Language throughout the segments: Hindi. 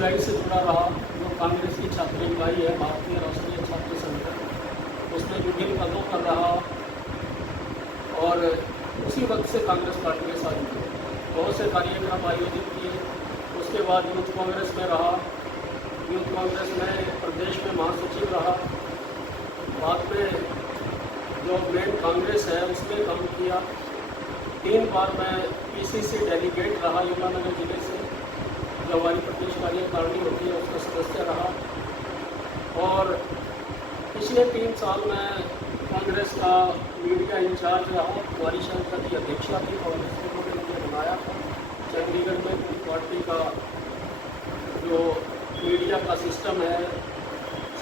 PCI से जुड़ा रहा, जो कांग्रेस की छात्र इकाई है, भारतीय राष्ट्रीय छात्र संगठन, उसमें विभिन्न पदों पर रहा और उसी वक्त से कांग्रेस पार्टी के साथ जुड़े, बहुत से कार्यक्रम आयोजित किए। उसके बाद यूथ कांग्रेस में रहा, यूथ कांग्रेस में प्रदेश में महासचिव रहा, बाद में जो मेन कांग्रेस है उसमें काम किया। 3 बार मैं PCC डेलीगेट रहा यमुनानगर जिले से, जो हमारी प्रदेश कार्यकारिणी होती है उसका सदस्य रहा, और पिछले 3 साल में कांग्रेस का मीडिया इंचार्ज रहा। कुमारी शंकर की अध्यक्षा थी, कांग्रेस ने मुझे बनाया था। चंडीगढ़ में पार्टी का जो मीडिया का सिस्टम है,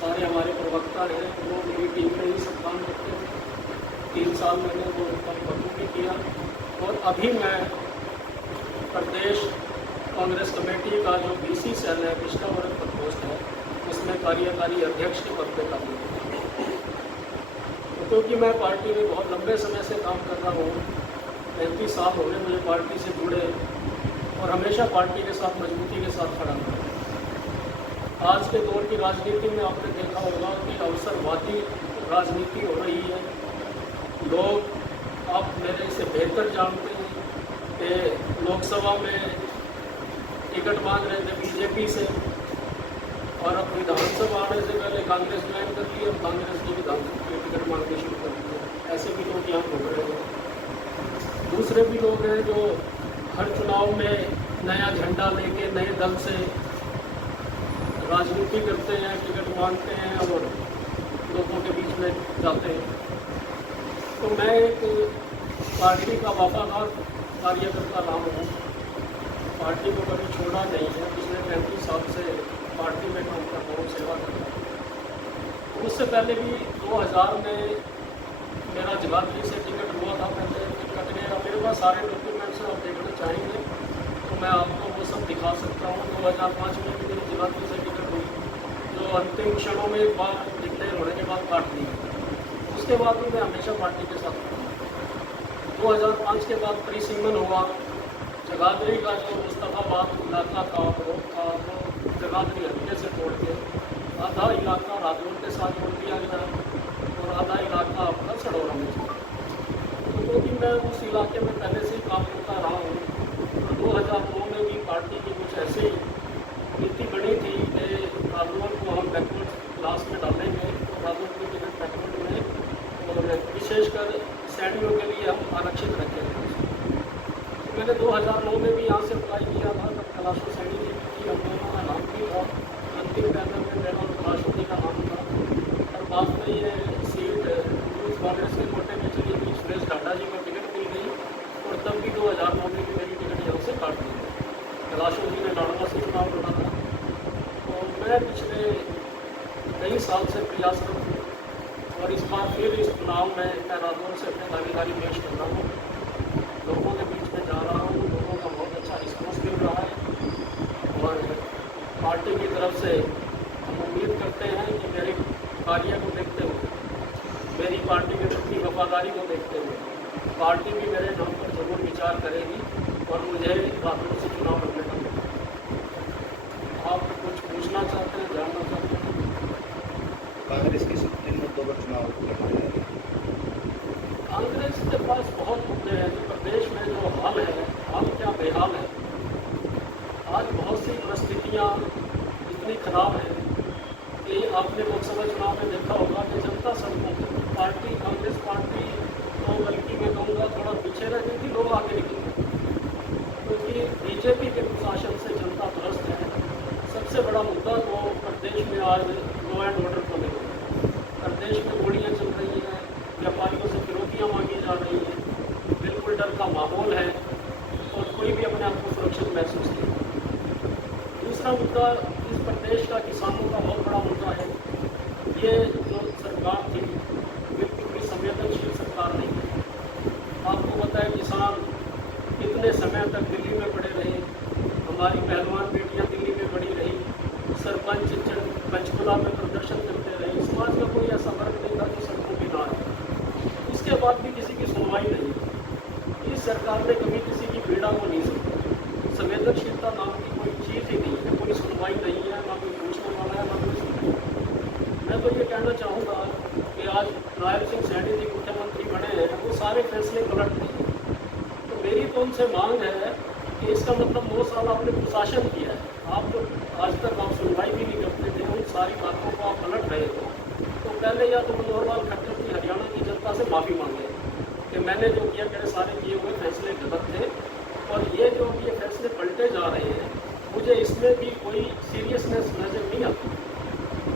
सारे हमारे प्रवक्ता हैं, वो मेरी टीम में ही सब काम करते थे। 3 साल मैंने वो काम बखूबी किया, और अभी मैं प्रदेश कांग्रेस कमेटी का जो BC सेल है, पिछड़ा वर्ग प्रकोष्ठ है, उसमें कार्यकारी अध्यक्ष के पद पर काम करता हूँ। क्योंकि मैं पार्टी में बहुत लंबे समय से काम कर रहा हूँ, 35 साल हो गए मुझे पार्टी से जुड़े, और हमेशा पार्टी के साथ मजबूती के साथ खड़ा रहा। आज के दौर की राजनीति में आपने देखा होगा कि अवसरवादी राजनीति हो रही है। लोग आप मेरे से बेहतर जानते हैं कि लोकसभा में टिकट मांग रहे थे BJP से, और अब विधानसभा आने से पहले कांग्रेस ज्वाइन कर ली, अब कांग्रेस की विधानसभा की टिकट मांगनी शुरू कर दी है। ऐसे भी लोग यहाँ घूम रहे हैं। दूसरे भी लोग हैं जो हर चुनाव में नया झंडा लेके नए दल से राजनीति करते हैं, टिकट मांगते हैं और लोगों के बीच में जाते हैं। तो मैं एक पार्टी का वफादार कार्यकर्ता रहा हूँ, पार्टी को कभी छोड़ा नहीं है। पिछले 35 साल से पार्टी में काम कर रहा हूँ, सेवा कर रहा हूँ। उससे पहले भी 2000 में मेरा जगाधरी से टिकट हुआ था। पहले टिकट गया, मेरे पास सारे डॉक्यूमेंट्स आप देखना चाहेंगे तो मैं आपको वो सब दिखा सकता हूँ। 2005 में भी मेरी जगाधरी से टिकट हुई, जो अंतिम क्षणों में एक बार डिक्लेयर होने के बाद काट दी। उसके बाद भी मैं हमेशा पार्टी के साथ रहा। 2005 के बाद परिसीमन हुआ। जगाधरी का जो मुस्तफाबाद इलाका था वो जगाधरी हल्के से तोड़ के आधा इलाका राजौर के साथ जोड़ दिया गया, और आधा इलाका अपना सड़ौरा में चला। तो क्योंकि मैं उस इलाके में पहले से ही काम करता रहा हूँ, तो 2009 में भी पार्टी की कुछ ऐसी नीति बनी थी कि राजौर को हम बैकवर्ड क्लास में डालेंगे, तो राजौर की टिकट बैकवर्ड में, और विशेषकर सैनियों के लिए हम आरक्षित रखेंगे। तो मैंने 2009 में भी यहाँ से अप्लाई किया था, तब कैलाशो सैनी जी की हम दोनों का नाम भी था। अंतिम पैनल में मेरा और कैलाशो जी का नाम था, और बाद में ये सीट यूथ कांग्रेस के कोटे में चली गई, सुरेश ढाडा जी को टिकट मिल गई, और तब भी 2009 में भी मेरी टिकट यहाँ से काट दी गई। कैलाशो जी ने लाडवा से चुनाव लड़ा था। तो मैं पिछले कई साल से प्रयासरत हूँ, और इस बार फिर इस चुनाव में मैं राजौर से अपने दावेदारी पेश कर रहा हूँ। लोगों के बीच में जा रहा हूँ, लोगों का बहुत अच्छा रिस्पॉन्स मिल रहा है, और पार्टी की तरफ से हम उम्मीद करते हैं कि मेरे कार्य को देखते हुए, मेरी पार्टी के प्रति वफादारी को देखते हुए पार्टी भी मेरे नाम पर जरूर विचार करेगी, और मुझे राजौर से चुनाव लड़ने का मौका। आप कुछ पूछना चाहते हैं, जानना चाहते हैं? कांग्रेस के किन मुद्दों पर चुनाव लड़ना है? कांग्रेस के पास बहुत मुद्दे हैं। जो प्रदेश में जो हाल है, हाल क्या बेहाल है। आज बहुत सी परिस्थितियाँ इतनी खराब हैं कि आपने लोकसभा चुनाव में देखा होगा कि जनता सड़कों पर, पार्टी कांग्रेस पार्टी तो बल्कि मैं कहूँगा थोड़ा पीछे रह गई थी, लोग आगे निकल गए, क्योंकि BJP के प्रशासन से जनता त्रस्त है। सबसे बड़ा मुद्दा तो प्रदेश में आज लॉ एंड ऑर्डर को लेकर, प्रदेश में गोलियाँ चल रही हैं, व्यापारियों से फिरौतियाँ मांगी जा रही हैं, बिल्कुल डर का माहौल है, और कोई भी अपने आप को सुरक्षित महसूस नहीं करता। दूसरा मुद्दा इस प्रदेश का किसानों का बहुत बड़ा मुद्दा है। ये जो सरकार थी बिल्कुल भी संवेदनशील सरकार नहीं है। आपको पता है किसान कितने समय तक दिल्ली में पड़े रहे, हमारी पहलवान बेटियाँ दिल्ली में पड़ी रही, सरपंच पंचकुला में प्रदर्शन करते रहे, समाज का कोई ऐसा वर्ग नहीं था जो सड़कों पर ना आए। उसके बाद भी किसी की सुनवाई नहीं। इस सरकार ने कभी किसी की पीड़ा को नहीं सुनी। संवेदनशीलता नाम की कोई चीज़ ही नहीं है, कोई सुनवाई सुनवाई नहीं है, ना कोई पूछने वाला है, ना कोई सुनवाई। मैं तो ये कहना चाहूँगा कि आज नायब सिंह सैनी जी मुख्यमंत्री बने हैं, वो सारे फैसले पलट दिए। तो मेरी तो उनसे मांग है कि इसका मतलब 9 साल आपने कुशासन किया है, आप जो आज तक आप सुनवाई भी नहीं करते थे, उन सारी बातों को आप पलट रहे हो, तो पहले या तो मनोहर लाल खट्टर की हरियाणा की जनता से माफ़ी मांगे कि मैंने जो किया, मेरे सारे किए हुए फैसले गलत थे, और ये जो ये फैसले पलटे जा रहे हैं, मुझे इसमें भी कोई सीरियसनेस नज़र नहीं आती,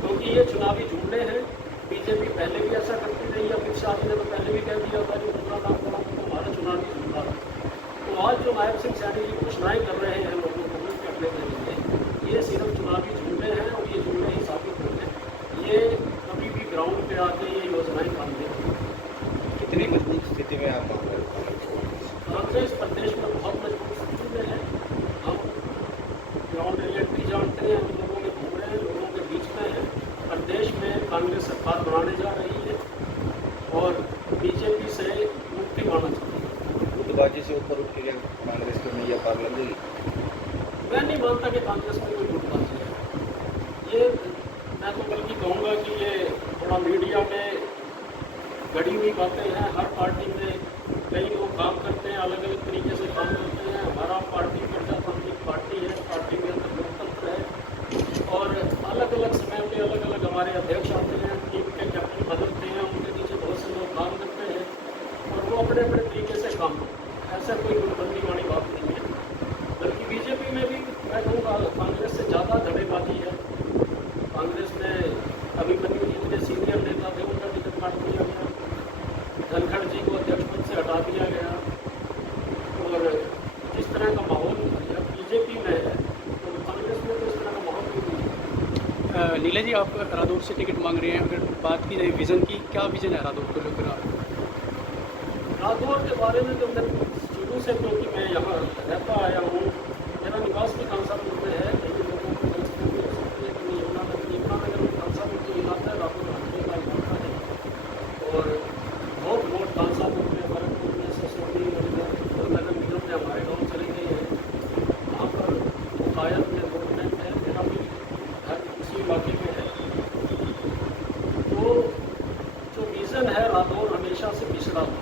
क्योंकि ये चुनावी झूठे हैं। बीजेपी पहले भी ऐसा करती रही, अमित शाह जी ने तो पहले भी कह दिया था कि 15 लाख करोड़ तो हमारा चुनावी झूठा। तो आज जो नायब सिंह सैनी जी घोषणाएँ कर रहे हैं लोगों को वोट करने के लिए, ये सिर्फ चुनावी झूठे हैं, और ये झूठे ही साबित होंगे। ये कभी भी ग्राउंड पे आके ये योजनाएँ बन देंगी। कितनी मजबूत स्थिति में आप कांग्रेस प्रदेश में बहुत मजबूत स्थिति में है। हम ग्राउंड रियलिटी जानते हैं, हम लोगों में घूम रहे हैं, लोगों के बीच में है। प्रदेश में कांग्रेस सरकार बनाने जा रही है और बीजेपी से मुक्ति पाना चाहती है। गुटबाजी से ऊपर उठ के कांग्रेस को नैया पार लगेगी? मैं नहीं मानता कि कांग्रेस में कोई गुटबाजी है। ये मैं तो बल्कि कहूँगा कि ये थोड़ा मीडिया में गढ़ी हुई बातें हैं। हर पार्टी में कई लोग काम करते हैं, अलग अलग तरीके से काम करते हैं। हमारा पार्टी प्रजातांत्रिक पार्टी है, पार्टी के अंदर लोकतंत्र है, और अलग अलग समय पे अलग अलग हमारे अध्यक्ष आते हैं, टीम के कैप्टन बदलते हैं, उनके नीचे बहुत से लोग काम करते हैं, और वो अपने अपने तरीके से काम करते हैं। ऐसा कोई गुटबंदी वाली बात नहीं है। बल्कि बीजेपी में भी मैं कहूँगा कांग्रेस से ज़्यादा धड़ेबाजी है। कांग्रेस में अभिमन्यु जी इतने सीनियर नेता थे, उनका टिकट काट दिया गया, धनखड़ जी को अध्यक्ष पद से हटा दिया गया, और जिस तरह का माहौल बीजेपी में है, तो कांग्रेस में तो इस तरह का माहौल नहीं है। नीला जी, आप रादौर से टिकट मांग रहे हैं, अगर बात की जाए विज़न की, क्या विज़न है रादौर को लेकर? रादौर के बारे में तो मैं शुरू से, क्योंकि मैं यहाँ रहता आया हूँ, मेरा निवास भी कांसापुर में है, लेकिन लोगों को गलतफहमी हो सकती है कि यमुनानगर में कांसापुर जो इलाका है, रादौर हल्के का इलाका है, और बहुत वोट कांसापुर में, भरतपुर में, ससोली और नगर निगम में हमारे गाँव चले गए हैं। वहाँ पर मुकायद में वोट बैंक है, मेरा भी घर उसी इलाके में है। तो जो विज़न है, रादौर हमेशा से पिछड़ा था।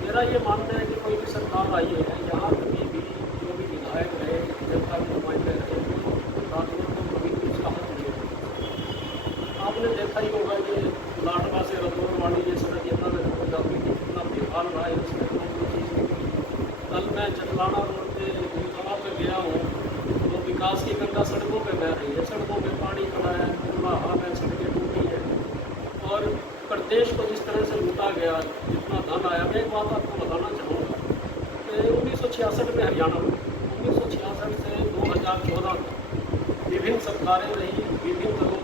मेरा ये मानना है कि कोई भी सरकार आई है, यहाँ कभी भी जो भी विधायक रहे, जनता के नुमाइंदे रहे, वो रादौर को कभी भी उसका हक नहीं है। आपने देखा ही होगा कि लाडवा से रतौर वाली ये सड़क यमुनानगर को जाती थी, कितना बेहाल रहा है, उसमें कोई चीज़ नहीं हुई। कल मैं चटलाना रोड पे गुरुद्वारा पे गया हूँ, तो विकास की गंगा सड़कों पे बह रही है, सड़कों पे पानी खड़ा है, बुरा हाल है, सड़कें टूटी है, और प्रदेश को जिस तरह से लूटा गया, जितना धन आया। मैं एक बात आपको बताना चाहूँगा कि 1966 में हरियाणा में 1966 से 2014 तक विभिन्न सरकारें रही, विभिन्न दलों